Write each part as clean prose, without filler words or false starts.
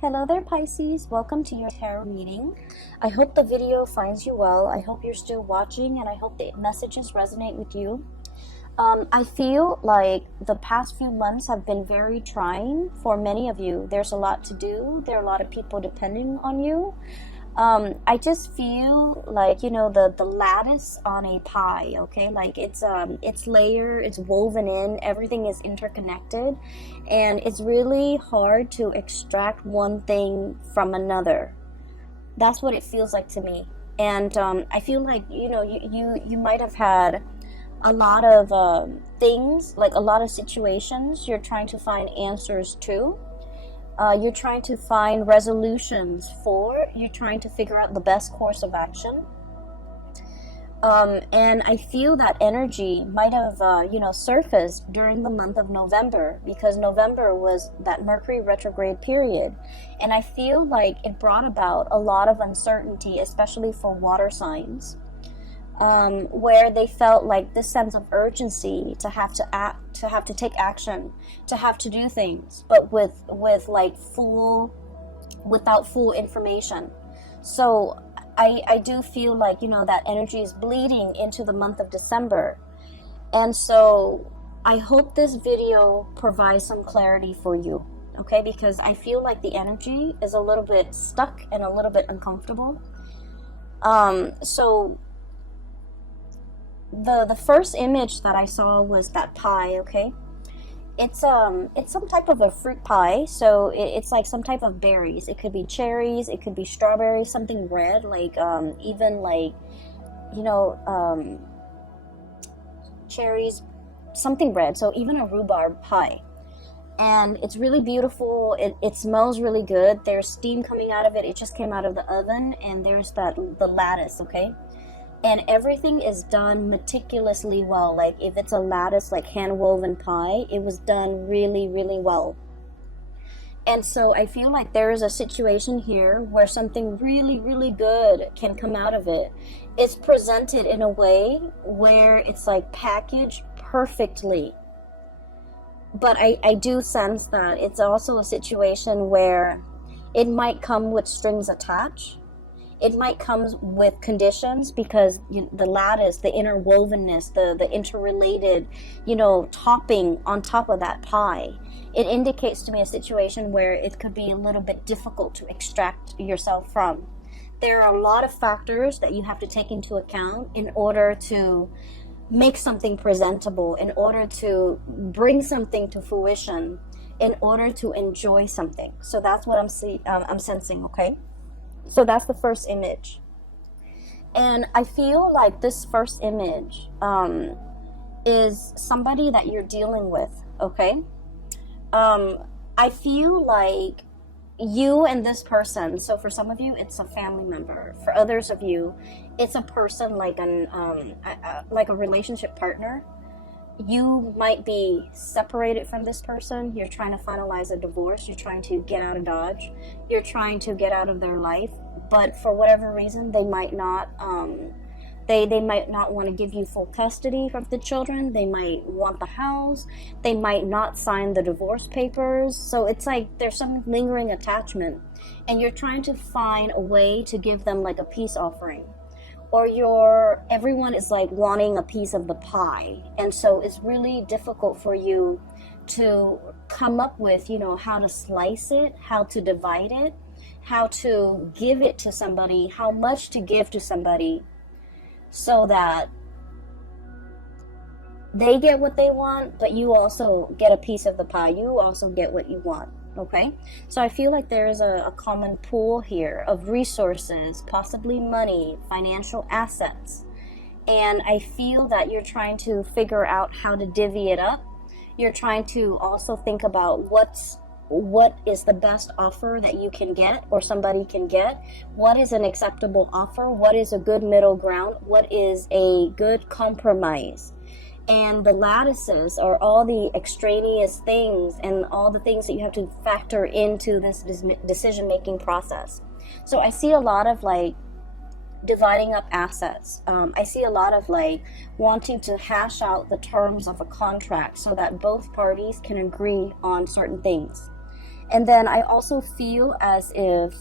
Hello there, Pisces. Welcome to your tarot reading. I hope the video finds you well. I hope you're still watching, and I hope the messages resonate with you. I feel like the past few months have been very trying for many of you. There's a lot to do. There are a lot of people depending on you. I just feel like, the lattice on a pie, okay? Like it's layered, it's woven in, everything is interconnected, and it's really hard to extract one thing from another. That's what it feels like to me. And I feel like, you might have had a lot of things, like a lot of situations you're trying to find answers to. You're trying to find resolutions for, you're trying to figure out the best course of action. And I feel that energy might have, surfaced during the month of November, because November was that Mercury retrograde period. And I feel like it brought about a lot of uncertainty, especially for water signs. Where they felt like this sense of urgency to have to act, to have to take action, to have to do things, but without full information. So I do feel like, that energy is bleeding into the month of December. And so I hope this video provides some clarity for you, okay? Because I feel like the energy is a little bit stuck and a little bit uncomfortable. So the first image that I saw was that pie, okay? It's some type of a fruit pie, so it's like some type of berries. It could be cherries, it could be strawberries, something red, like even like, cherries, something red, so even a rhubarb pie. And it's really beautiful. It smells really good. There's steam coming out of it. It just came out of the oven, and there's the lattice, okay? And everything is done meticulously well. Like if it's a lattice, like hand-woven pie, it was done really, really well. And so I feel like there is a situation here where something really, really good can come out of it. It's presented in a way where it's like packaged perfectly. But I do sense that it's also a situation where it might come with strings attached. It might come with conditions, because the lattice, the interwovenness, the interrelated, topping on top of that pie, it indicates to me a situation where it could be a little bit difficult to extract yourself from. There are a lot of factors that you have to take into account in order to make something presentable, in order to bring something to fruition, in order to enjoy something. So that's what I'm sensing, okay? So that's the first image. And I feel like this first image is somebody that you're dealing with, okay? I feel like you and this person, so for some of you, it's a family member. For others of you, it's a person like like a relationship partner. You might be separated from this person. You're trying to finalize a divorce. You're trying to get out of Dodge. You're trying to get out of their life. But for whatever reason, they might not they might not want to give you full custody of the children. They might want the house. They might not sign the divorce papers. So it's like there's some lingering attachment, and you're trying to find a way to give them like a peace offering. Or everyone is like wanting a piece of the pie, and so it's really difficult for you to come up with, how to slice it, how to divide it, how to give it to somebody, how much to give to somebody, so that they get what they want, but you also get a piece of the pie. You also get what you want. Okay, so I feel like there is a common pool here of resources, possibly money, financial assets. And I feel that you're trying to figure out how to divvy it up. You're trying to also think about what is the best offer that you can get, or somebody can get. What is an acceptable offer? What is a good middle ground? What is a good compromise? And the lattices are all the extraneous things and all the things that you have to factor into this decision-making process. So I see a lot of like dividing up assets. I see a lot of like wanting to hash out the terms of a contract so that both parties can agree on certain things. And then I also feel as if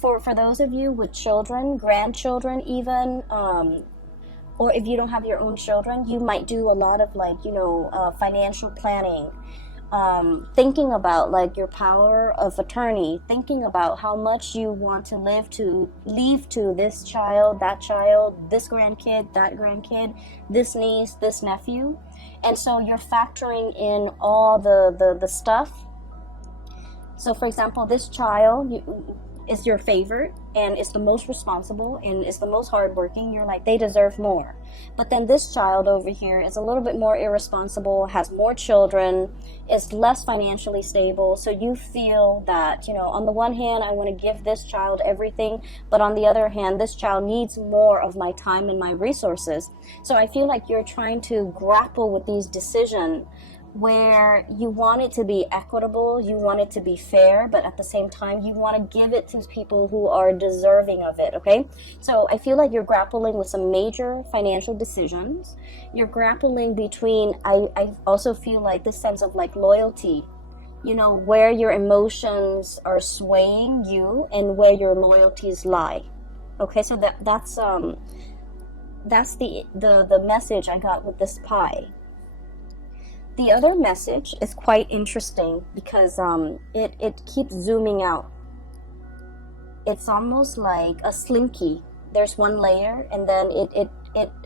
for those of you with children, grandchildren even, or if you don't have your own children, you might do a lot of like, financial planning, thinking about like your power of attorney, thinking about how much you want to leave to this child, that child, this grandkid, that grandkid, this niece, this nephew. And so you're factoring in all the stuff. So for example, this child is your favorite and is the most responsible and is the most hardworking. You're like, they deserve more. But then this child over here is a little bit more irresponsible, has more children, is less financially stable. So you feel that, on the one hand, I want to give this child everything, but on the other hand, this child needs more of my time and my resources. So I feel like you're trying to grapple with these decisions where you want it to be equitable, you want it to be fair, but at the same time, you want to give it to people who are deserving of it, okay? So I feel like you're grappling with some major financial decisions. You're grappling between, I also feel like this sense of like loyalty, where your emotions are swaying you and where your loyalties lie. Okay, so that's the message I got with this pie. The other message is quite interesting because it keeps zooming out. It's almost like a slinky. There's one layer and then it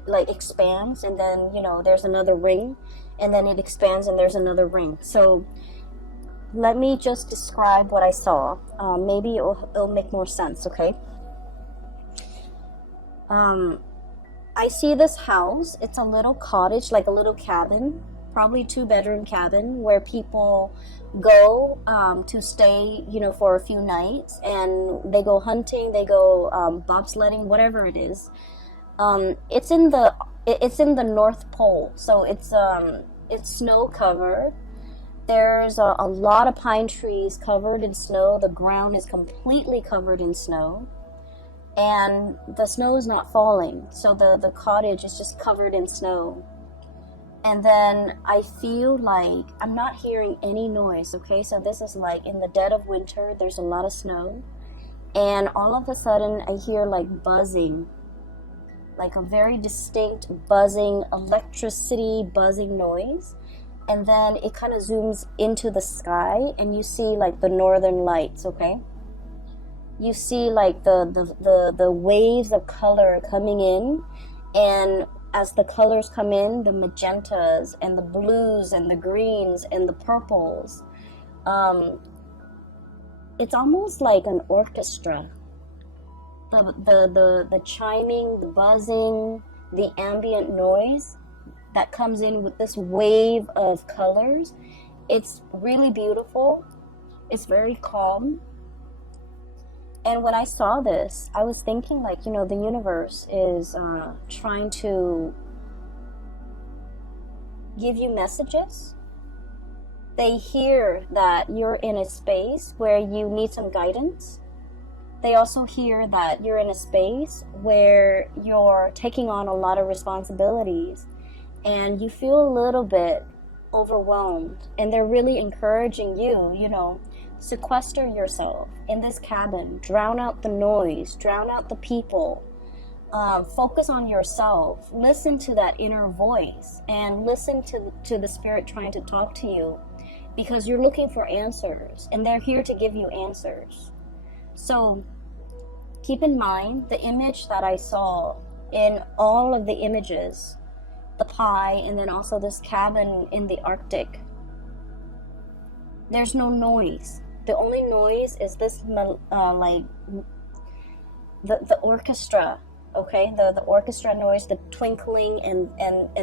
like expands, and then there's another ring, and then it expands and there's another ring. So let me just describe what I saw. Maybe it'll make more sense, okay? I see this house. It's a little cottage, like a little cabin, probably 2-bedroom cabin where people go to stay, for a few nights, and they go hunting, they go bobsledding, whatever it is. It's in the North Pole, so it's snow covered. There's a lot of pine trees covered in snow. The ground is completely covered in snow, and the snow is not falling, so the cottage is just covered in snow. And then I feel like I'm not hearing any noise, okay? So this is like in the dead of winter, there's a lot of snow. And all of a sudden I hear like buzzing, like a very distinct buzzing, electricity buzzing noise. And then it kind of zooms into the sky and you see like the northern lights, okay? You see like the waves of color coming in, and as the colors come in, the magentas and the blues and the greens and the purples, it's almost like an orchestra. The chiming, the buzzing, the ambient noise that comes in with this wave of colors, it's really beautiful. It's very calm. And when I saw this, I was thinking like, the universe is trying to give you messages. They hear that you're in a space where you need some guidance. They also hear that you're in a space where you're taking on a lot of responsibilities and you feel a little bit overwhelmed. And they're really encouraging you, sequester yourself in this cabin, drown out the noise, drown out the people, focus on yourself, listen to that inner voice, and listen to the spirit trying to talk to you, because you're looking for answers and they're here to give you answers. So keep in mind the image that I saw in all of the images, the pie, and then also this cabin in the Arctic. There's no noise. The only noise is this, like the orchestra, okay? The orchestra noise, the twinkling, and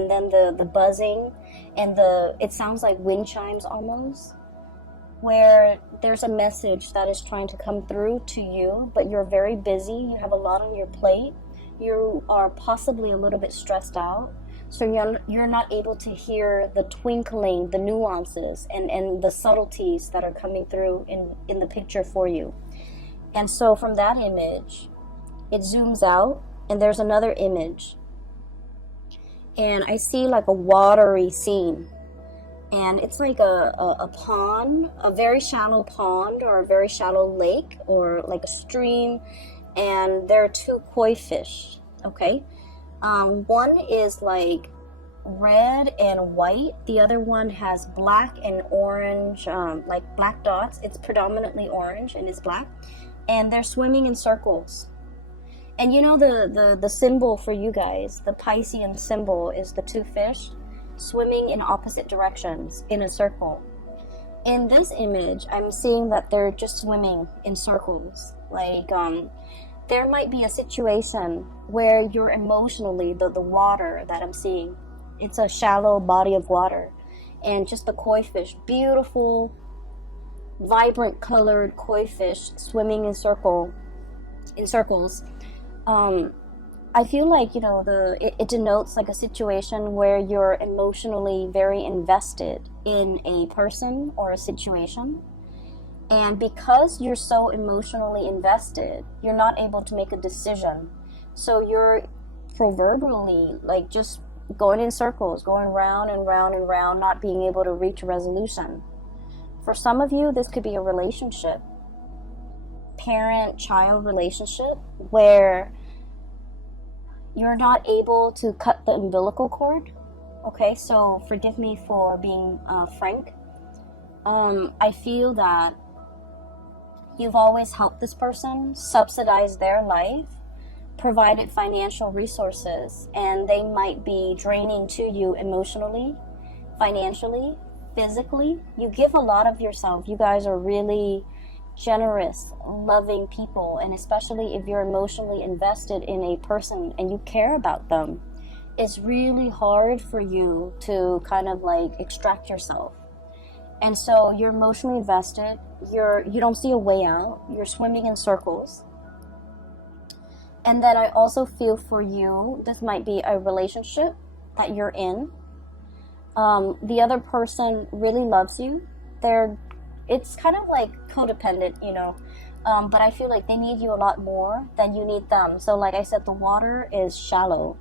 then the buzzing, and it sounds like wind chimes almost, where there's a message that is trying to come through to you, but you're very busy. You have a lot on your plate. You are possibly a little bit stressed out. So you're not able to hear the twinkling, the nuances, and the subtleties that are coming through in the picture for you. And so from that image, it zooms out, and there's another image. And I see like a watery scene. and it's like a pond, a very shallow pond or a very shallow lake or like a stream, and there are two koi fish, okay? One is like red and white, the other one has black and orange, like black dots. It's predominantly orange and it's black, and they're swimming in circles. And you know the symbol for you guys, the Piscean symbol is the two fish swimming in opposite directions in a circle. In this image, I'm seeing that they're just swimming in circles. Like, there might be a situation where you're emotionally, the water that I'm seeing, it's a shallow body of water, and just the koi fish, beautiful, vibrant colored koi fish swimming in circles. I feel like, you know, it denotes like a situation where you're emotionally very invested in a person or a situation. And because you're so emotionally invested, you're not able to make a decision. So you're proverbially like just going in circles, going round and round and round, not being able to reach a resolution. For some of you, this could be a relationship, parent-child relationship, where you're not able to cut the umbilical cord. Okay, so forgive me for being frank. I feel that you've always helped this person, subsidized their life, provided financial resources, and they might be draining to you emotionally, financially, physically. You give a lot of yourself. You guys are really generous, loving people, and especially if you're emotionally invested in a person and you care about them, it's really hard for you to kind of like extract yourself. And so you're emotionally invested, you don't see a way out, you're swimming in circles. And then I also feel for you, this might be a relationship that you're in. The other person really loves you. It's kind of like codependent, you know, but I feel like they need you a lot more than you need them. So like I said, the water is shallow.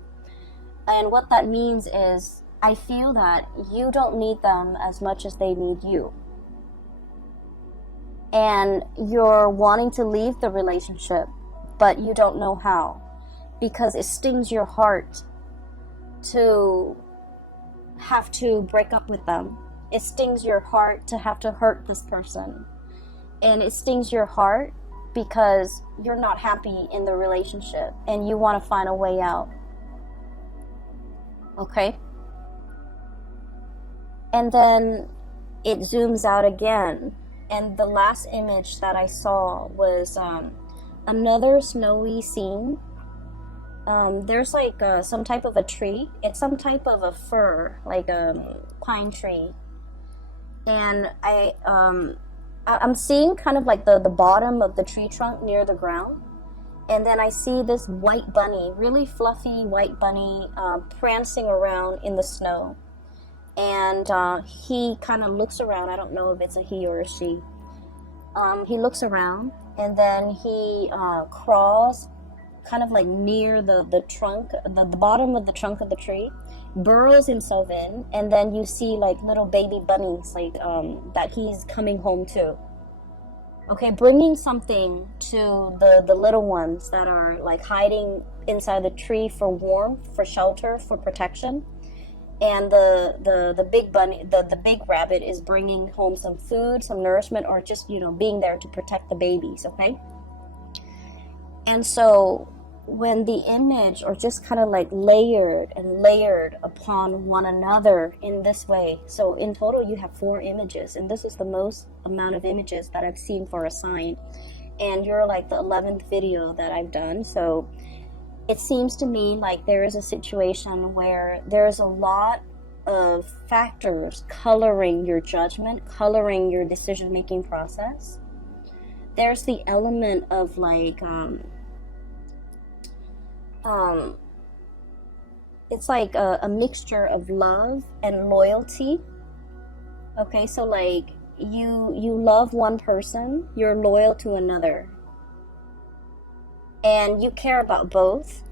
And what that means is I feel that you don't need them as much as they need you. And you're wanting to leave the relationship, but you don't know how, because it stings your heart to have to break up with them. It stings your heart to have to hurt this person. And it stings your heart because you're not happy in the relationship and you want to find a way out. Okay? And then it zooms out again. And the last image that I saw was another snowy scene. There's like some type of a tree. It's some type of a fir, like a pine tree. And I'm seeing kind of like the bottom of the tree trunk near the ground. And then I see this white bunny, really fluffy white bunny, prancing around in the snow. And he kind of looks around. I don't know if it's a he or a she. He looks around, and then he crawls kind of like near the trunk, the bottom of the trunk of the tree, burrows himself in, and then you see like little baby bunnies like that he's coming home to. Okay, bringing something to the little ones that are like hiding inside the tree for warmth, for shelter, for protection. And the big bunny, the big rabbit is bringing home some food, some nourishment, or just, you know, being there to protect the babies, okay? And so when the image are just kind of like layered and layered upon one another in this way, so in total you have 4 images, and this is the most amount of images that I've seen for a sign, and you're like the 11th video that I've done. So it seems to me like there is a situation where there's a lot of factors coloring your judgment, coloring your decision-making process. There's the element of like it's like a mixture of love and loyalty. Okay, so like you love one person, you're loyal to another, and you care about both.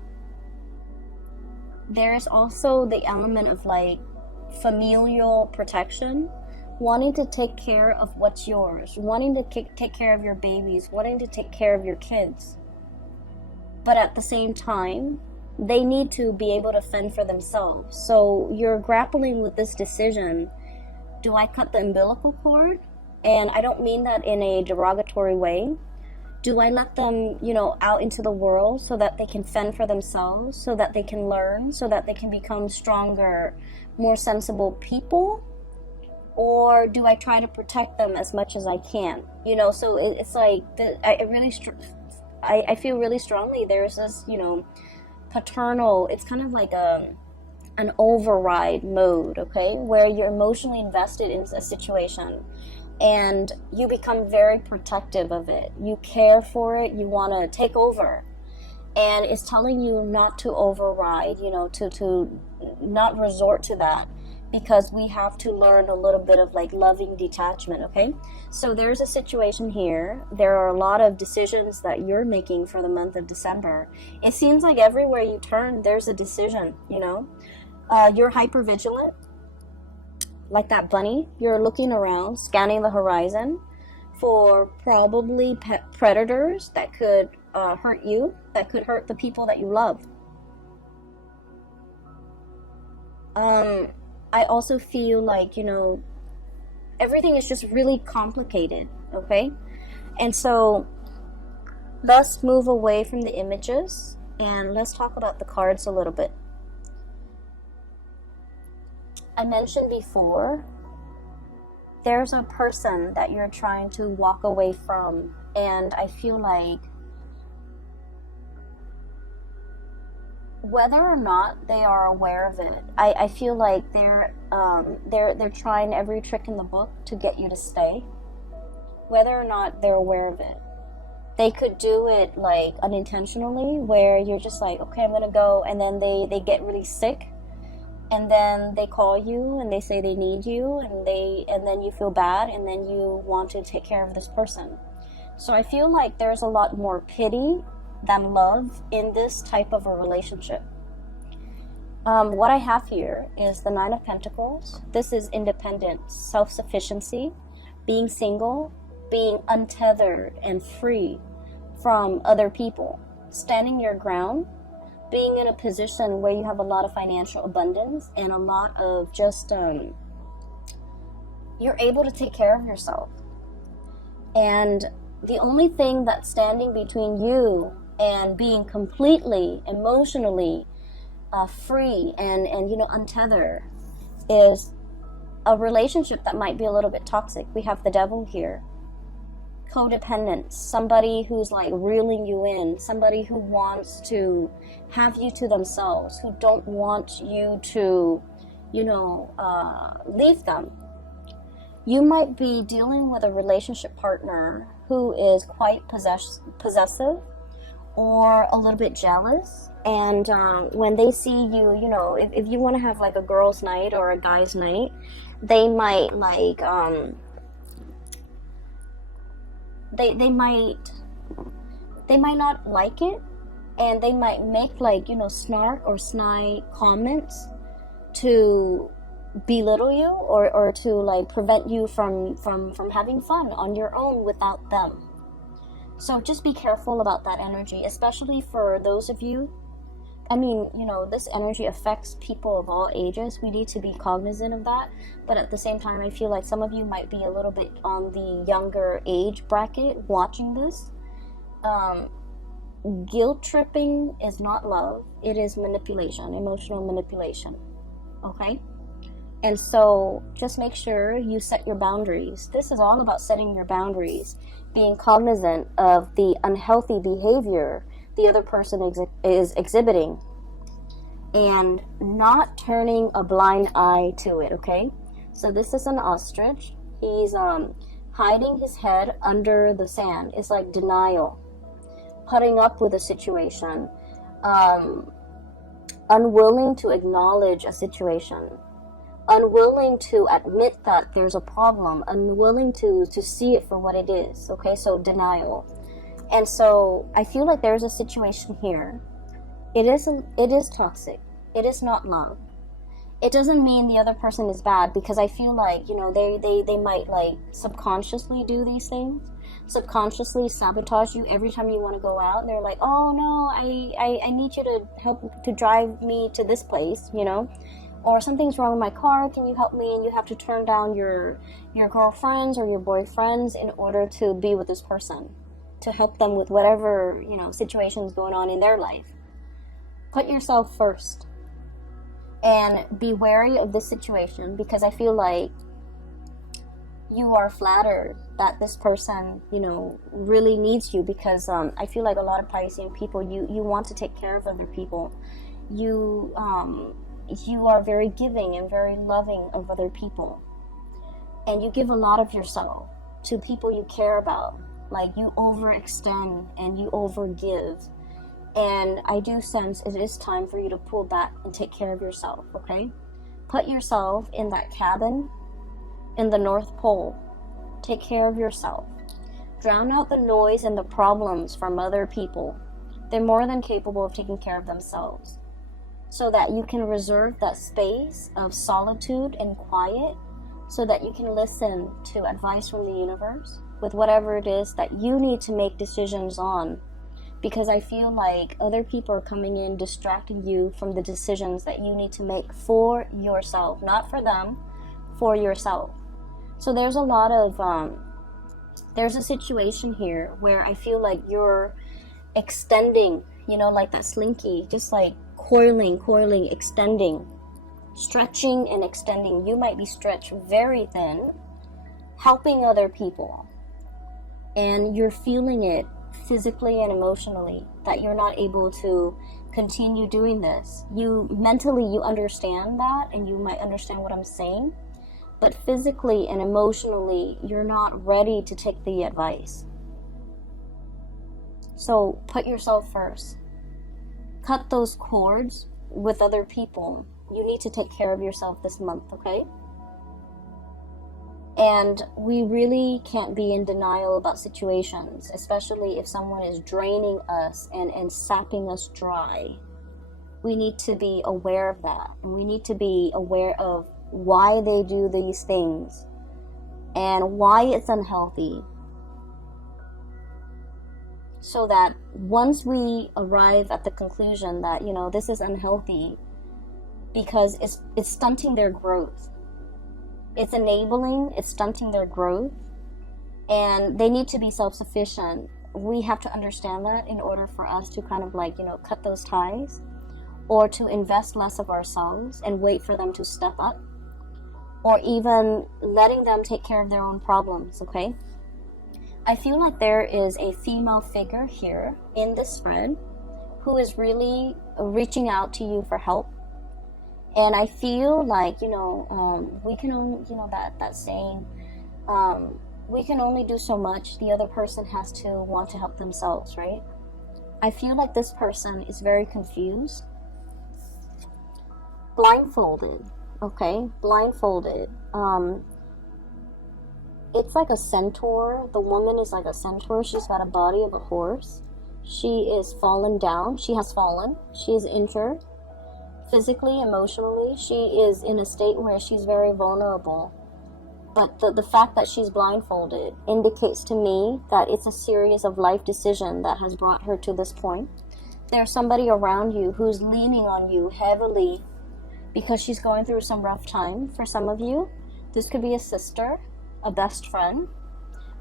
There's also the element of like familial protection, wanting to take care of what's yours, wanting to take care of your babies, wanting to take care of your kids. But at the same time, they need to be able to fend for themselves. So you're grappling with this decision. Do I cut the umbilical cord? And I don't mean that in a derogatory way. Do I let them, out into the world so that they can fend for themselves, so that they can learn, so that they can become stronger, more sensible people? Or do I try to protect them as much as I can? So it's like, I feel really strongly there's this, paternal, it's kind of like an override mode, okay, where you're emotionally invested in a situation and you become very protective of it. You care for it, you want to take over, and it's telling you not to override, to not resort to that, because we have to learn a little bit of like loving detachment, okay? So there's a situation here. There are a lot of decisions that you're making for the month of December. It seems like everywhere you turn, there's a decision, You're hyper vigilant, like that bunny. You're looking around, scanning the horizon for probably predators that could hurt you, that could hurt the people that you love. I also feel like, everything is just really complicated, okay? And so let's move away from the images and let's talk about the cards a little bit. I mentioned before, there's a person that you're trying to walk away from, and I feel like whether or not they are aware of it, I feel like they're trying every trick in the book to get you to stay. Whether or not they're aware of it, they could do it like unintentionally, where you're just like, okay, I'm gonna go, and then they get really sick, and then they call you and they say they need you, and then you feel bad, and then you want to take care of this person. So I feel like there's a lot more pity than love in this type of a relationship. What I have here is the Nine of Pentacles. This is independence, self-sufficiency, being single, being untethered and free from other people, standing your ground, being in a position where you have a lot of financial abundance and a lot of just, you're able to take care of yourself. And the only thing that's standing between you and being completely emotionally free and untethered is a relationship that might be a little bit toxic. We have the devil here. Codependence, somebody who's like reeling you in, somebody who wants to have you to themselves, who don't want you to, leave them. You might be dealing with a relationship partner who is quite possessive or a little bit jealous, and when they see you, if you want to have like a girl's night or a guy's night, they might like they might not like it, and they might make like snark or snide comments to belittle you or to like prevent you from having fun on your own without them. So just be careful about that energy, especially for those of you. I mean, this energy affects people of all ages. We need to be cognizant of that. But at the same time, I feel like some of you might be a little bit on the younger age bracket watching this. Guilt tripping is not love. It is manipulation, emotional manipulation. Okay? And so just make sure you set your boundaries. This is all about setting your boundaries, being cognizant of the unhealthy behavior the other person is exhibiting, and not turning a blind eye to it, okay? So this is an ostrich. He's hiding his head under the sand. It's like denial, putting up with a situation, unwilling to acknowledge a situation, unwilling to admit that there's a problem, unwilling to see it for what it is, okay? So denial. And so I feel like there's a situation here. It is toxic. It is not love. it doesn't mean the other person is bad, because I feel like, you know, they might like subconsciously do these things, subconsciously sabotage you every time you want to go out. And they're like, oh no, I need you to help to drive me to this place, you know, or something's wrong with my car, can you help me? And you have to turn down your girlfriends or your boyfriends in order to be with this person, to help them with whatever, you know, situations going on in their life. Put yourself first. And be wary of this situation, because I feel like you are flattered that this person, you know, really needs you, because I feel like a lot of Piscean people, you want to take care of other people. You are very giving and very loving of other people. And you give a lot of yourself to people you care about. Like, you overextend and you overgive. And I do sense it is time for you to pull back and take care of yourself, okay? Put yourself in that cabin in the North Pole. Take care of yourself. Drown out the noise and the problems from other people. They're more than capable of taking care of themselves. So that you can reserve that space of solitude and quiet, so that you can listen to advice from the universe with whatever it is that you need to make decisions on. Because I feel like other people are coming in, distracting you from the decisions that you need to make for yourself. Not for them, for yourself. So there's a lot of, there's a situation here where I feel like you're extending, you know, like that slinky, just like coiling, extending, stretching and extending. You might be stretched very thin, helping other people. And you're feeling it physically and emotionally, that you're not able to continue doing this. You mentally, you understand that, and you might understand what I'm saying, but physically and emotionally, you're not ready to take the advice. So put yourself first. Cut those cords with other people. You need to take care of yourself this month, okay? And we really can't be in denial about situations, especially if someone is draining us and sapping us dry. We need to be aware of that. And we need to be aware of why they do these things and why it's unhealthy. So that once we arrive at the conclusion that, you know, this is unhealthy because it's stunting their growth. It's enabling, it's stunting their growth, and they need to be self-sufficient. We have to understand that in order for us to kind of like, you know, cut those ties, or to invest less of ourselves and wait for them to step up, or even letting them take care of their own problems, okay? I feel like there is a female figure here in this spread who is really reaching out to you for help. And I feel like, you know, we can only, you know, that saying, we can only do so much. The other person has to want to help themselves, right? I feel like this person is very confused. Blindfolded, okay? Blindfolded. It's like a centaur. The woman is like a centaur. She's got a body of a horse. She is fallen down. She has fallen. She is injured. Physically, emotionally, she is in a state where she's very vulnerable. But the fact that she's blindfolded indicates to me that it's a series of life decisions that has brought her to this point. There's somebody around you who's leaning on you heavily because she's going through some rough time. For some of you, this could be a sister, a best friend.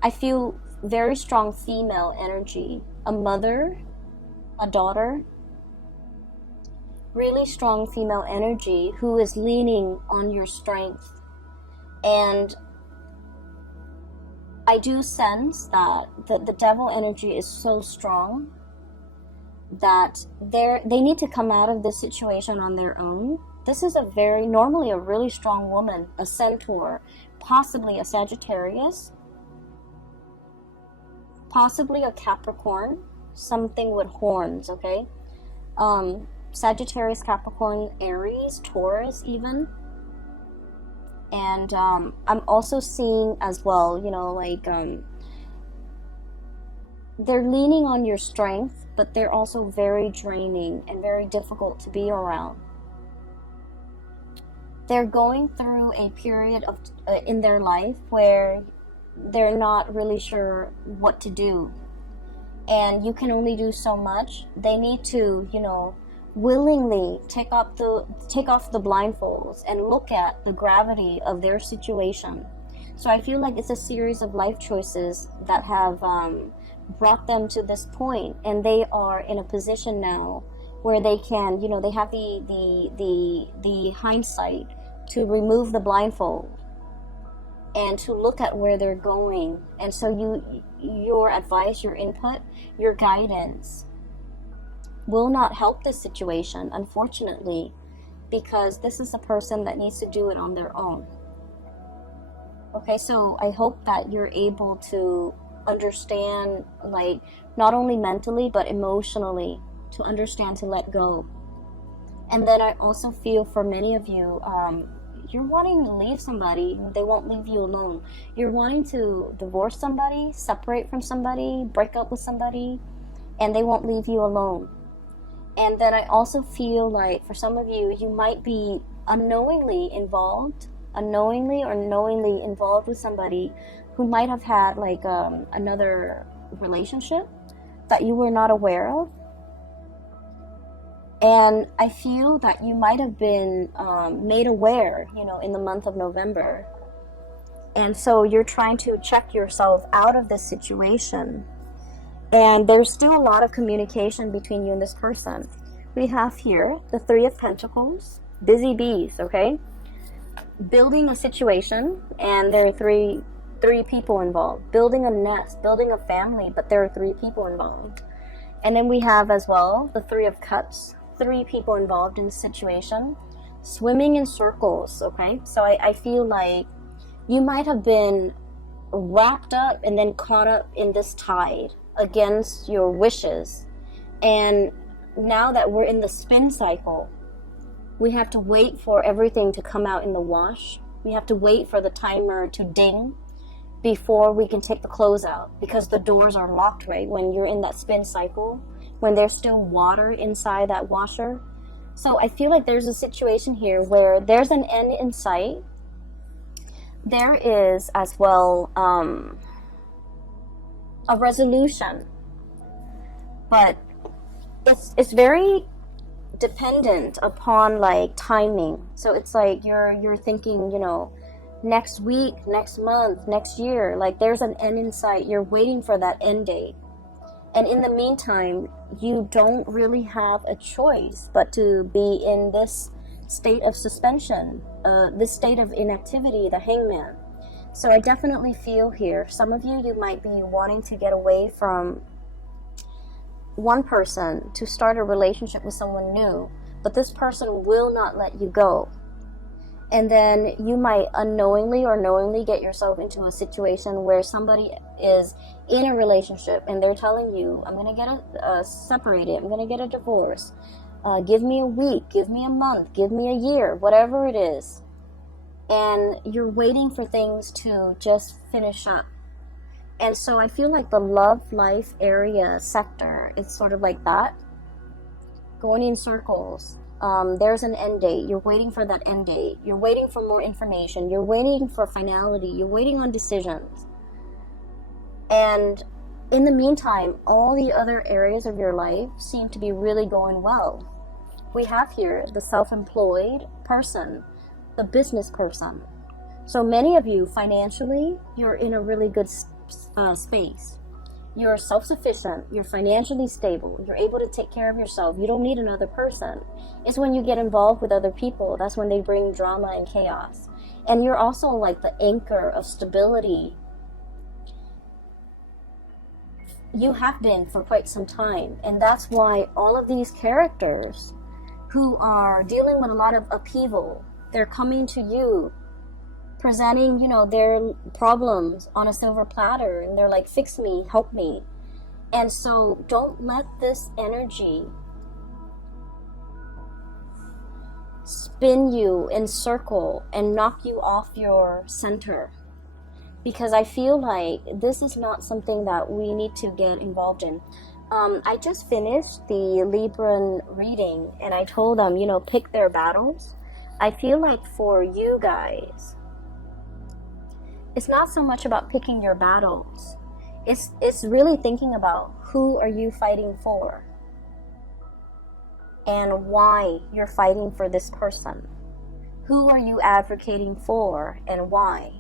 I feel very strong female energy, a mother, a daughter. Really strong female energy who is leaning on your strength. And I do sense that the devil energy is so strong that they need to come out of this situation on their own. This is normally a really strong woman, a centaur, possibly a Sagittarius, possibly a Capricorn, something with horns, okay? Sagittarius, Capricorn, Aries, Taurus even. And I'm also seeing as well, you know, like they're leaning on your strength, but they're also very draining and very difficult to be around. they're going through a period of in their life where they're not really sure what to do, and you can only do so much. They need to, you know, willingly take off the blindfolds and look at the gravity of their situation. So I feel like it's a series of life choices that have brought them to this point, and they are in a position now where they can, you know, they have the hindsight to remove the blindfold and to look at where they're going. And so your advice, your input, your guidance will not help this situation, unfortunately, because this is a person that needs to do it on their own. Okay, so I hope that you're able to understand, like, not only mentally but emotionally, to understand to let go. And then I also feel for many of you, you're wanting to leave somebody, they won't leave you alone. You're wanting to divorce somebody, separate from somebody, break up with somebody, and they won't leave you alone. And then I also feel like for some of you, you might be unknowingly or knowingly involved with somebody who might have had like another relationship that you were not aware of. And I feel that you might have been made aware, you know, in the month of November. And so you're trying to check yourself out of this situation. And there's still a lot of communication between you and this person. We have here the Three of Pentacles, busy bees, okay? Building a situation, and there are three people involved. Building a nest, building a family, but there are 3 people involved. And then we have as well the Three of Cups, 3 people involved in the situation. Swimming in circles, okay? So I feel like you might have been wrapped up and then caught up in this tide against your wishes. And now that we're in the spin cycle, we have to wait for everything to come out in the wash. We have to wait for the timer to ding before we can take the clothes out, because the doors are locked, right? When you're in that spin cycle, when there's still water inside that washer. So I feel like there's a situation here where there's an end in sight. There is as well a resolution, but it's very dependent upon like timing. So it's like you're thinking, you know, next week, next month, next year, like there's an end in sight. You're waiting for that end date. And in the meantime, you don't really have a choice but to be in this state of suspension, this state of inactivity, the Hangman. So I definitely feel here, some of you might be wanting to get away from one person to start a relationship with someone new, but this person will not let you go. And then you might unknowingly or knowingly get yourself into a situation where somebody is in a relationship and they're telling you, I'm going to get separated, I'm going to get a divorce, give me a week, give me a month, give me a year, whatever it is. And you're waiting for things to just finish up. And so I feel like the love life area sector, it's sort of like that, going in circles. There's an end date. You're waiting for that end date. You're waiting for more information. You're waiting for finality. You're waiting on decisions. And in the meantime, all the other areas of your life seem to be really going well. We have here the self-employed person, the business person. So many of you, financially, you're in a really good space. You're self-sufficient, you're financially stable, you're able to take care of yourself, you don't need another person. It's when you get involved with other people, that's when they bring drama and chaos. And you're also like the anchor of stability. You have been for quite some time, and that's why all of these characters who are dealing with a lot of upheaval, they're coming to you presenting, you know, their problems on a silver platter, and they're like, fix me, help me. And so don't let this energy spin you in circle and knock you off your center, because I feel like this is not something that we need to get involved in. I just finished the Libran reading, and I told them, you know, pick their battles. I feel like for you guys, it's not so much about picking your battles. It's really thinking about who are you fighting for and why you're fighting for this person. Who are you advocating for and why?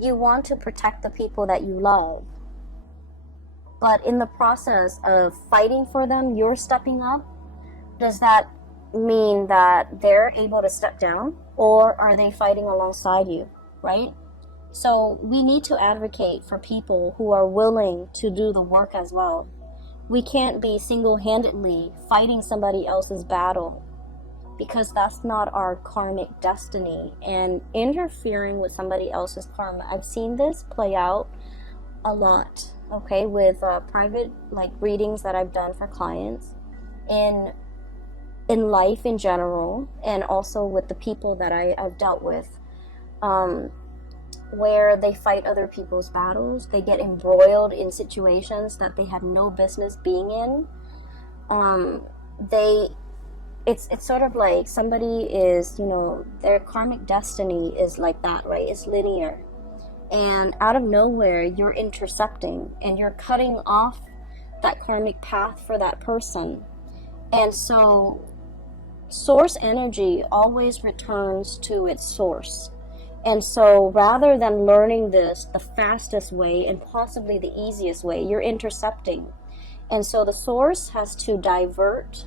You want to protect the people that you love. But in the process of fighting for them, you're stepping up. Does that mean that they're able to step down? Or are they fighting alongside you, right? So we need to advocate for people who are willing to do the work as well. We can't be single-handedly fighting somebody else's battle, because that's not our karmic destiny. And interfering with somebody else's karma, I've seen this play out a lot, okay, with private like readings that I've done for clients, in life in general, and also with the people that I've dealt with, where they fight other people's battles. They get embroiled in situations that they have no business being in. It's sort of like somebody is, their karmic destiny is like that, right? It's linear. And out of nowhere, you're intercepting and you're cutting off that karmic path for that person. And so source energy always returns to its source. And so rather than learning this the fastest way and possibly the easiest way, you're intercepting. And so the source has to divert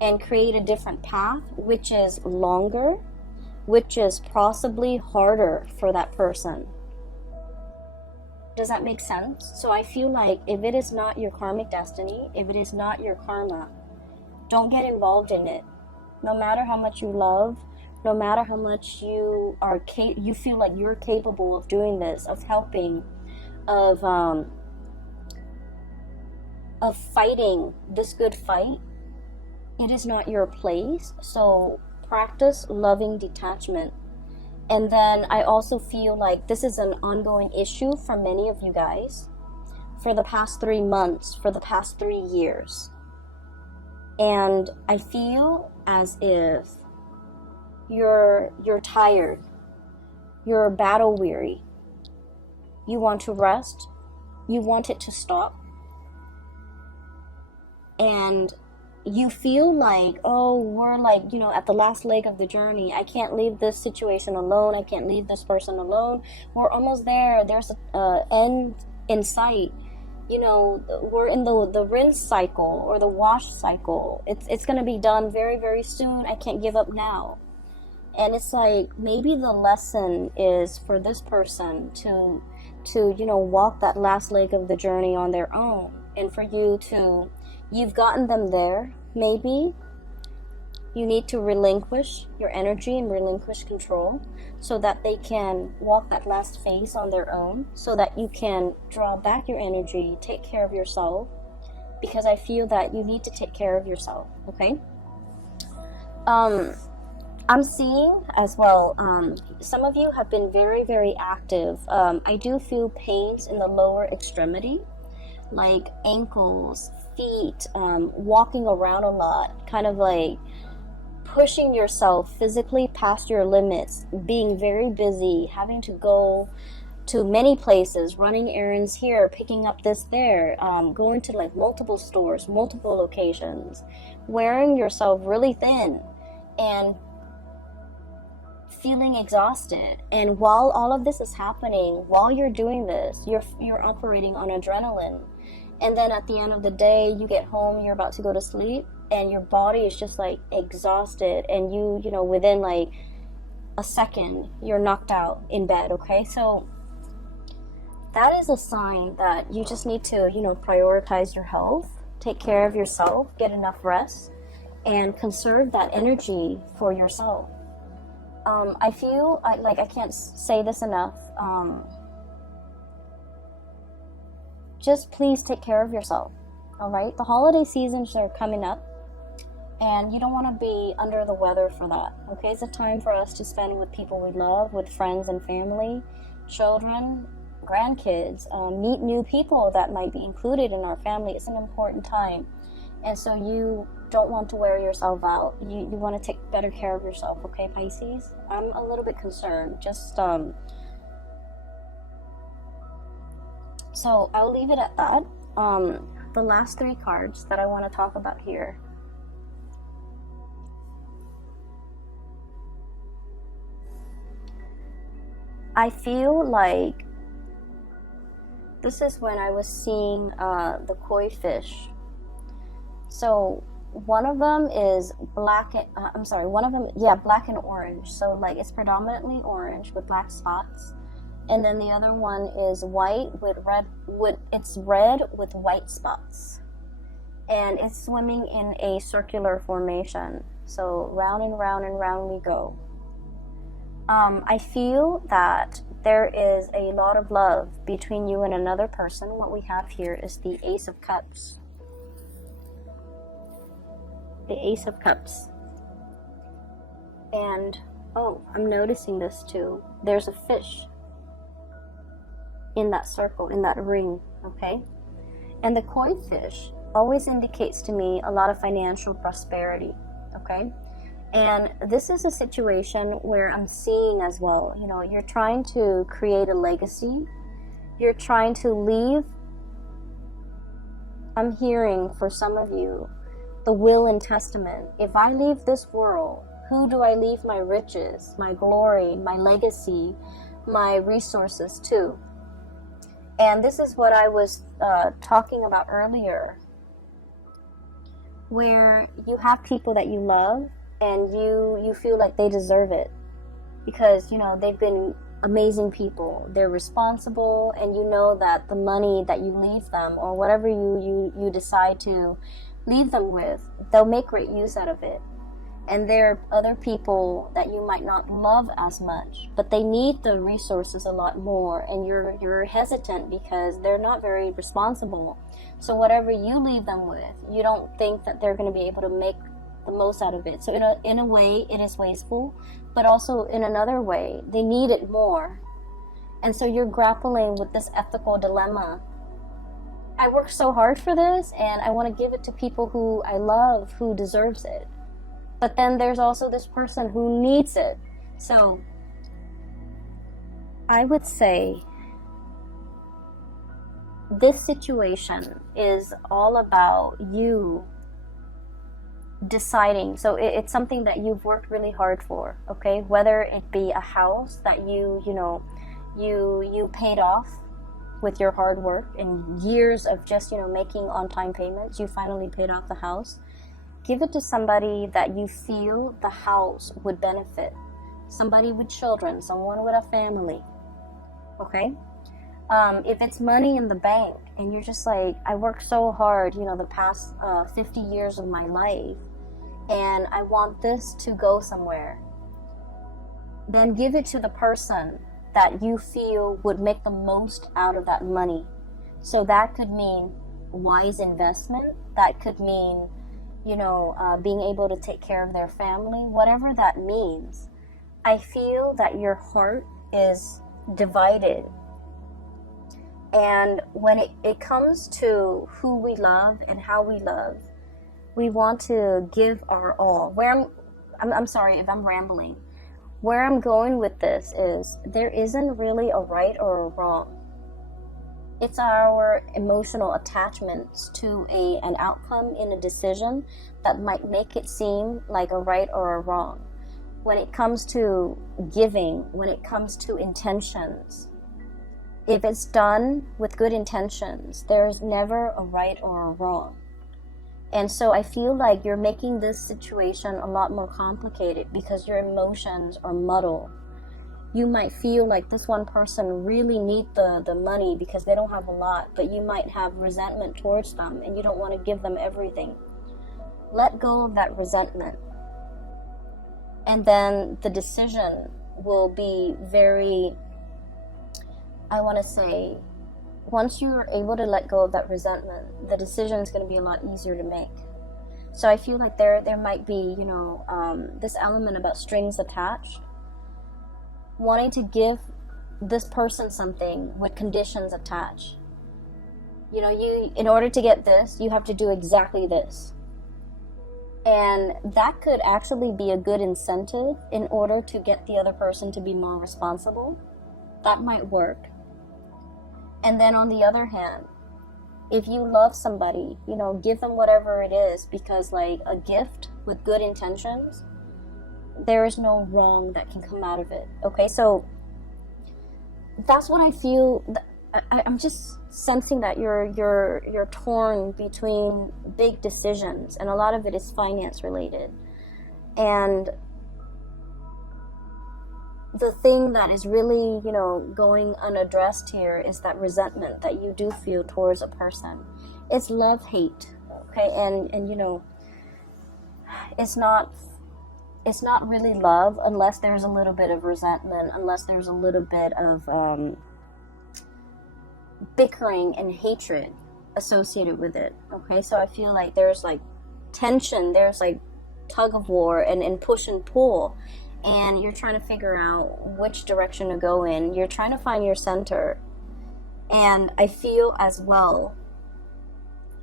and create a different path, which is longer, which is possibly harder for that person. Does that make sense? So I feel like if it is not your karmic destiny, if it is not your karma, don't get involved in it. No matter how much you love, no matter how much you feel like you're capable of doing this, of helping, of fighting this good fight, it is not your place. So practice loving detachment. And then I also feel like this is an ongoing issue for many of you guys for the past 3 months, for the past 3 years. And I feel as if you're tired, you're battle weary, you want to rest, you want it to stop, and you feel like, oh, we're like, at the last leg of the journey. I can't leave this situation alone. I can't leave this person alone. We're almost there. There's an end in sight. We're in the rinse cycle or the wash cycle. It's going to be done very, very soon. I can't give up now. And it's like, maybe the lesson is for this person to walk that last leg of the journey on their own. And for you've gotten them there. Maybe you need to relinquish your energy and relinquish control so that they can walk that last phase on their own, so that you can draw back your energy, take care of yourself, because I feel that you need to take care of yourself, okay? I'm seeing as well, some of you have been very, very active. I do feel pains in the lower extremity, like ankles, feet, walking around a lot, kind of like pushing yourself physically past your limits, being very busy, having to go to many places, running errands here, picking up this there, going to like multiple stores, multiple locations, wearing yourself really thin and feeling exhausted. And while all of this is happening, while you're doing this, you're operating on adrenaline. And then at the end of the day, you get home, you're about to go to sleep, and your body is just like exhausted, and within like a second, you're knocked out in bed, okay? So that is a sign that you just need to, prioritize your health, take care of yourself, get enough rest, and conserve that energy for yourself. I feel like I can't say this enough. Just please take care of yourself, all right? The holiday seasons are coming up, and you don't want to be under the weather for that, okay? It's a time for us to spend with people we love, with friends and family, children, grandkids, meet new people that might be included in our family. It's an important time. And so you don't want to wear yourself out. You want to take better care of yourself, okay, Pisces? I'm a little bit concerned. Just, so I'll leave it at that. The last 3 cards that I want to talk about here. I feel like this is when I was seeing the koi fish. So one of them is black and, black and orange. So like it's predominantly orange with black spots. And then the other one is white with red, it's red with white spots. And it's swimming in a circular formation. So round and round and round we go. I feel that there is a lot of love between you and another person. What we have here is the Ace of Cups. The Ace of Cups. And, oh, I'm noticing this too. There's a fish in that circle, in that ring, okay? And the koi fish always indicates to me a lot of financial prosperity, okay? And this is a situation where I'm seeing as well, you know, you're trying to create a legacy. You're trying to leave. I'm hearing for some of you, the will and testament. If I leave this world, who do I leave my riches, my glory, my legacy, my resources to? And this is what I was talking about earlier, where you have people that you love, and you feel like they deserve it because, you know, they've been amazing people. They're responsible, and you know that the money that you leave them or whatever you decide to leave them with, they'll make great use out of it. And there are other people that you might not love as much, but they need the resources a lot more, and you're hesitant because they're not very responsible. So whatever you leave them with, you don't think that they're going to be able to make the most out of it. So in a way, it is wasteful, but also in another way, they need it more. And so you're grappling with this ethical dilemma. I worked so hard for this, and I want to give it to people who I love, who deserves it. But then there's also this person who needs it. So I would say this situation is all about you deciding. So it's something that you've worked really hard for, okay? Whether it be a house that you paid off with your hard work and years of just, making on-time payments, you finally paid off the house. Give it to somebody that you feel the house would benefit. Somebody with children, someone with a family, okay? If it's money in the bank and you're just like, I worked so hard, the past 50 years of my life, and I want this to go somewhere, then give it to the person that you feel would make the most out of that money. So that could mean wise investment. That could mean, being able to take care of their family, whatever that means. I feel that your heart is divided. And when it comes to who we love and how we love, we want to give our all. I'm sorry if I'm rambling. Where I'm going with this is there isn't really a right or a wrong. It's our emotional attachments to an outcome in a decision that might make it seem like a right or a wrong. When it comes to giving, when it comes to intentions, if it's done with good intentions, there's never a right or a wrong. And so I feel like you're making this situation a lot more complicated because your emotions are muddled. You might feel like this one person really needs the money because they don't have a lot, but you might have resentment towards them and you don't want to give them everything. Let go of that resentment. And then the decision will be very, I want to say, once you're able to let go of that resentment, the decision is going to be a lot easier to make. So I feel like there might be, this element about strings attached. Wanting to give this person something with conditions attached. You in order to get this, you have to do exactly this. And that could actually be a good incentive in order to get the other person to be more responsible. That might work. And then on the other hand, if you love somebody, you know, give them whatever it is, because like a gift with good intentions, there is no wrong that can come out of it. Okay, so that's what I feel. I'm just sensing that you're torn between big decisions, and a lot of it is finance related. And the thing that is really, you know, going unaddressed here is that resentment that you do feel towards a person. It's love-hate, okay? And you know, it's not really love unless there's a little bit of resentment, unless there's a little bit of bickering and hatred associated with it, okay? So I feel like there's like tension, there's like tug of war and push and pull, and you're trying to figure out which direction to go in. You're trying to find your center. And I feel as well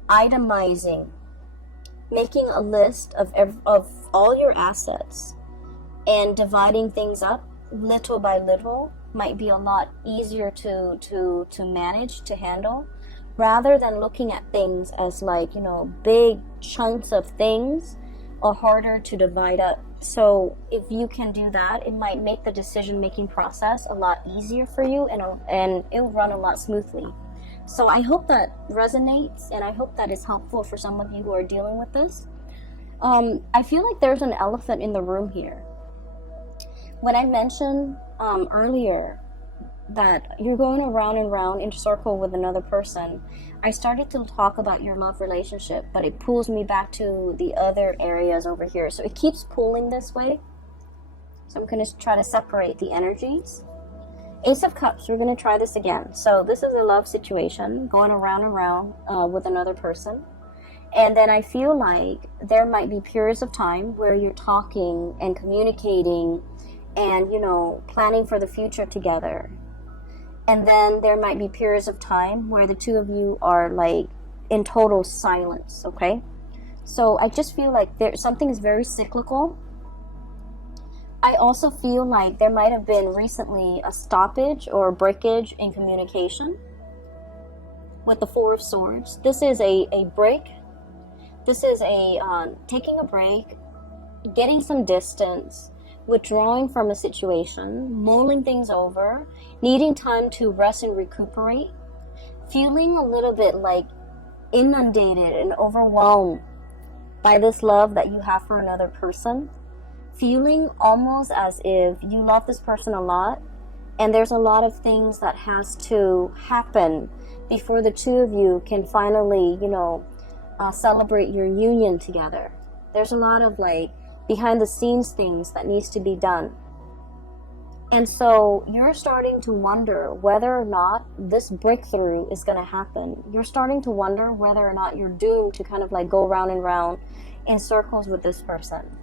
itemizing, making a list of all your assets and dividing things up little by little might be a lot easier to manage, to handle, rather than looking at things as like, you know, big chunks of things are harder to divide up. So if you can do that, it might make the decision-making process a lot easier for you, and it'll run a lot smoothly. So I hope that resonates, and I hope that is helpful for some of you who are dealing with this. I feel like there's an elephant in the room here. When I mentioned earlier that you're going around and round in a circle with another person, I started to talk about your love relationship, but it pulls me back to the other areas over here. So it keeps pulling this way. So I'm going to try to separate the energies. Ace of Cups, we're going to try this again. So this is a love situation going around and round with another person. And then I feel like there might be periods of time where you're talking and communicating and, you know, planning for the future together. And then there might be periods of time where the two of you are like in total silence, okay? So I just feel like something is very cyclical. I also feel like there might have been recently a stoppage or a breakage in communication with the Four of Swords. This is a break. This is taking a break, getting some distance, withdrawing from a situation, mulling things over, needing time to rest and recuperate, feeling a little bit like inundated and overwhelmed by this love that you have for another person, feeling almost as if you love this person a lot, and there's a lot of things that has to happen before the two of you can finally, you know, celebrate your union together. There's a lot of like behind the scenes things that needs to be done. And so you're starting to wonder whether or not this breakthrough is going to happen. You're starting to wonder whether or not you're doomed to kind of like go round and round in circles with this person.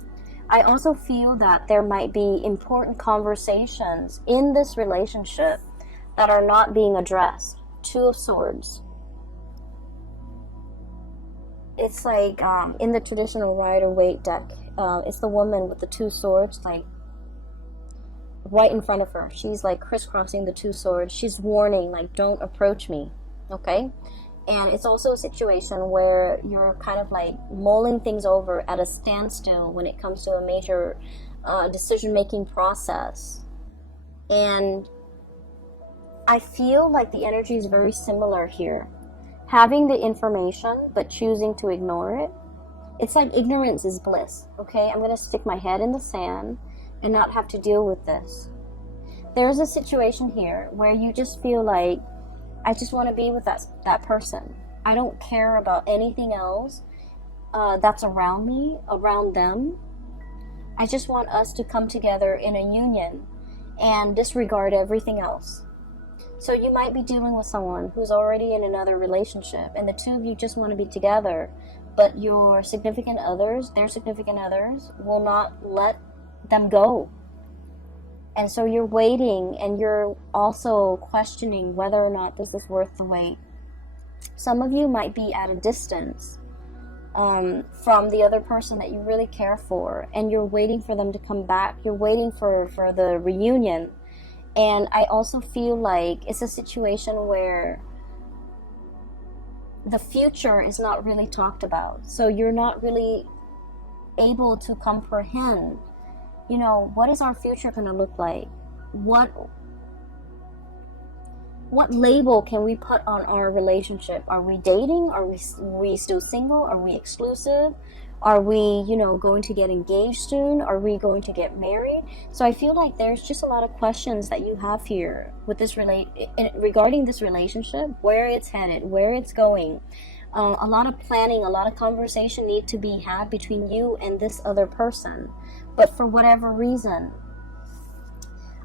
I also feel that there might be important conversations in this relationship that are not being addressed. Two of Swords. It's like in the traditional Rider-Waite deck, it's the woman with the two swords, like right in front of her. She's like crisscrossing the two swords. She's warning, like, don't approach me, okay? And it's also a situation where you're kind of like mulling things over at a standstill when it comes to a major decision-making process. And I feel like the energy is very similar here. Having the information, but choosing to ignore it. It's like ignorance is bliss, okay? I'm going to stick my head in the sand and not have to deal with this. There's a situation here where you just feel like, I just want to be with that person. I don't care about anything else that's around me, around them. I just want us to come together in a union and disregard everything else. So you might be dealing with someone who's already in another relationship, and the two of you just want to be together, but your significant others, their significant others, will not let them go. And so you're waiting, and you're also questioning whether or not this is worth the wait. Some of you might be at a distance from the other person that you really care for, and you're waiting for them to come back. You're waiting for the reunion. And I also feel like it's a situation where the future is not really talked about. So you're not really able to comprehend, you know, what is our future going to look like? What label can we put on our relationship? Are we dating? Are we still single? Are we exclusive? Are we, you know, going to get engaged soon? Are we going to get married? So I feel like there's just a lot of questions that you have here with this regarding this relationship, where it's headed, where it's going. A lot of planning, a lot of conversation need to be had between you and this other person. But for whatever reason,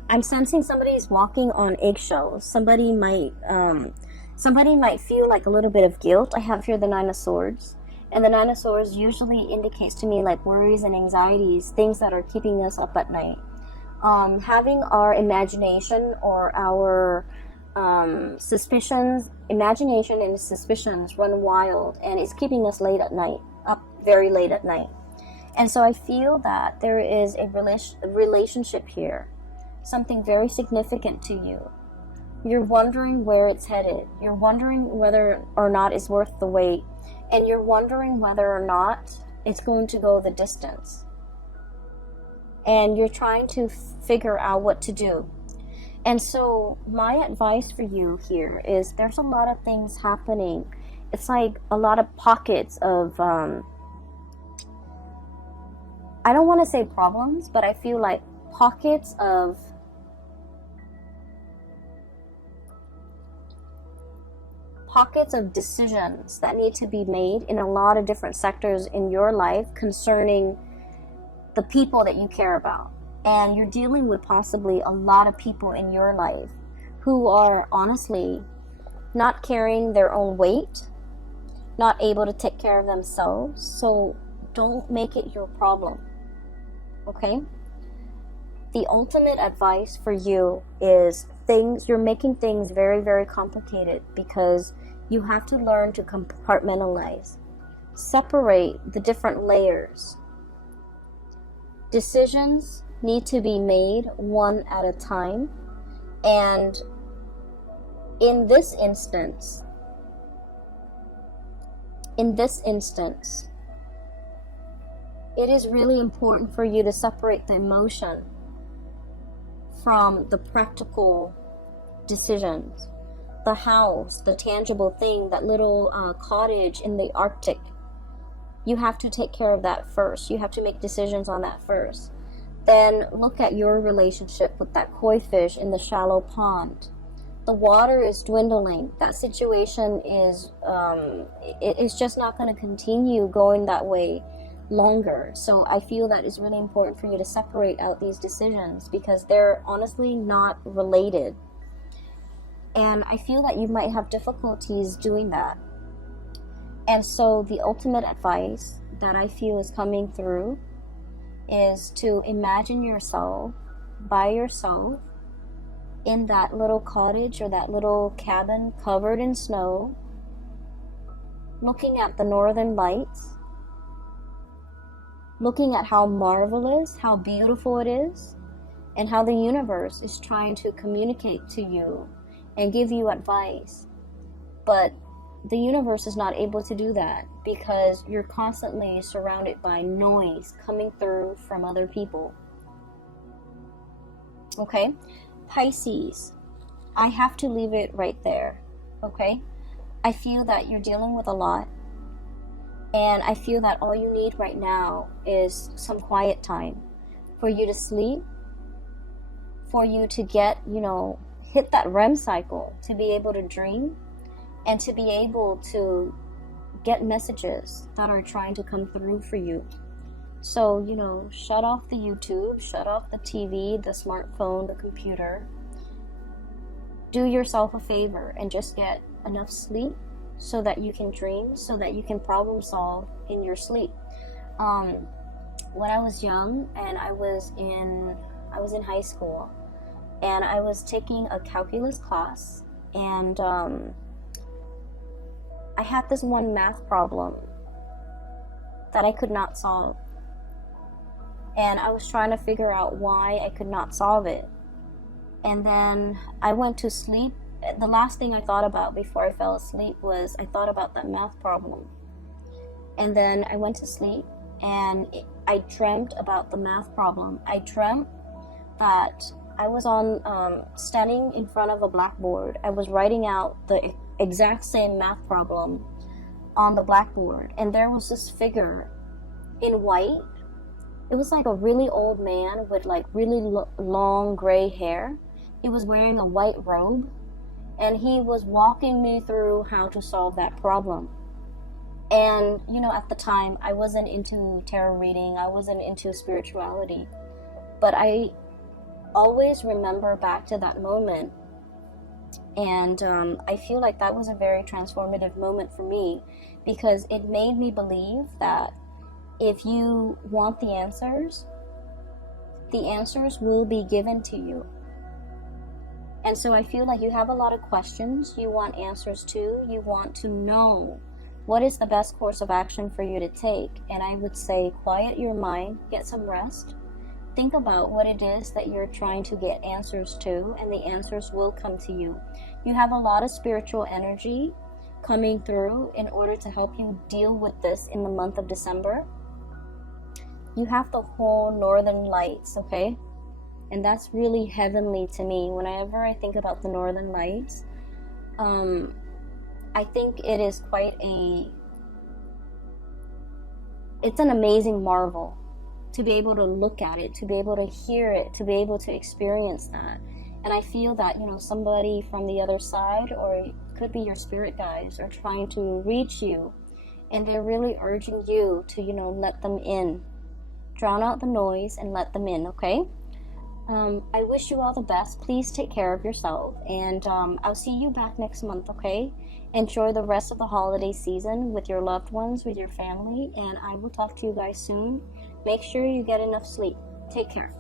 I'm sensing somebody's walking on eggshells. Somebody might feel like a little bit of guilt. I have here the Nine of Swords. And the Nine of Swords usually indicates to me like worries and anxieties, things that are keeping us up at night. Having our imagination or our imagination and suspicions run wild, and it's keeping us late at night, up very late at night. And so I feel that there is a relationship here, something very significant to you. You're wondering where it's headed. You're wondering whether or not it's worth the wait. And you're wondering whether or not it's going to go the distance. And you're trying to figure out what to do. And so my advice for you here is there's a lot of things happening. It's like a lot of pockets of, I don't want to say problems, but I feel like pockets of decisions that need to be made in a lot of different sectors in your life concerning the people that you care about. And you're dealing with possibly a lot of people in your life who are honestly not carrying their own weight, not able to take care of themselves. So don't make it your problem, okay? The ultimate advice for you is you're making things very, very complicated because you have to learn to compartmentalize, separate the different layers. Decisions need to be made one at a time. And in this instance, it is really important for you to separate the emotion from the practical decisions. The house, the tangible thing, that little cottage in the Arctic. You have to take care of that first. You have to make decisions on that first. Then look at your relationship with that koi fish in the shallow pond. The water is dwindling. That situation is it's just not going to continue going that way longer. So I feel that it's really important for you to separate out these decisions because they're honestly not related. And I feel that you might have difficulties doing that. And so the ultimate advice that I feel is coming through is to imagine yourself by yourself in that little cottage or that little cabin covered in snow, looking at the northern lights, looking at how marvelous, how beautiful it is, and how the universe is trying to communicate to you and give you advice. But the universe is not able to do that because you're constantly surrounded by noise coming through from other people. Okay? Pisces, I have to leave it right there. Okay? I feel that you're dealing with a lot. And I feel that all you need right now is some quiet time for you to sleep, for you to get, hit that REM cycle, to be able to dream, and to be able to get messages that are trying to come through for you. So, shut off the YouTube, shut off the TV, the smartphone, the computer. Do yourself a favor and just get enough sleep so that you can dream, so that you can problem solve in your sleep. When I was young and I was in high school, and I was taking a calculus class, and I had this one math problem that I could not solve. And I was trying to figure out why I could not solve it. And then I went to sleep. The last thing I thought about before I fell asleep was I thought about that math problem. And then I went to sleep and I dreamt about the math problem. I dreamt that I was standing in front of a blackboard. I was writing out the exact same math problem on the blackboard. And there was this figure in white. It was like a really old man with like really long gray hair. He was wearing a white robe. And he was walking me through how to solve that problem. And, you know, at the time, I wasn't into tarot reading. I wasn't into spirituality. But I always remember back to that moment. And I feel like that was a very transformative moment for me, because it made me believe that if you want the answers will be given to you. And so I feel like you have a lot of questions you want answers to. You want to know what is the best course of action for you to take. And I would say quiet your mind, get some rest. Think about what it is that you're trying to get answers to, and the answers will come to you. You have a lot of spiritual energy coming through in order to help you deal with this in the month of December. You have the whole northern lights, okay? And that's really heavenly to me. Whenever I think about the northern lights, I think it is it's an amazing marvel to be able to look at it, to be able to hear it, to be able to experience that. And I feel that, you know, somebody from the other side, or it could be your spirit guides, are trying to reach you, and they're really urging you to, you know, let them in. Drown out the noise and let them in, okay? I wish you all the best. Please take care of yourself, and I'll see you back next month, okay? Enjoy the rest of the holiday season with your loved ones, with your family, and I will talk to you guys soon. Make sure you get enough sleep. Take care.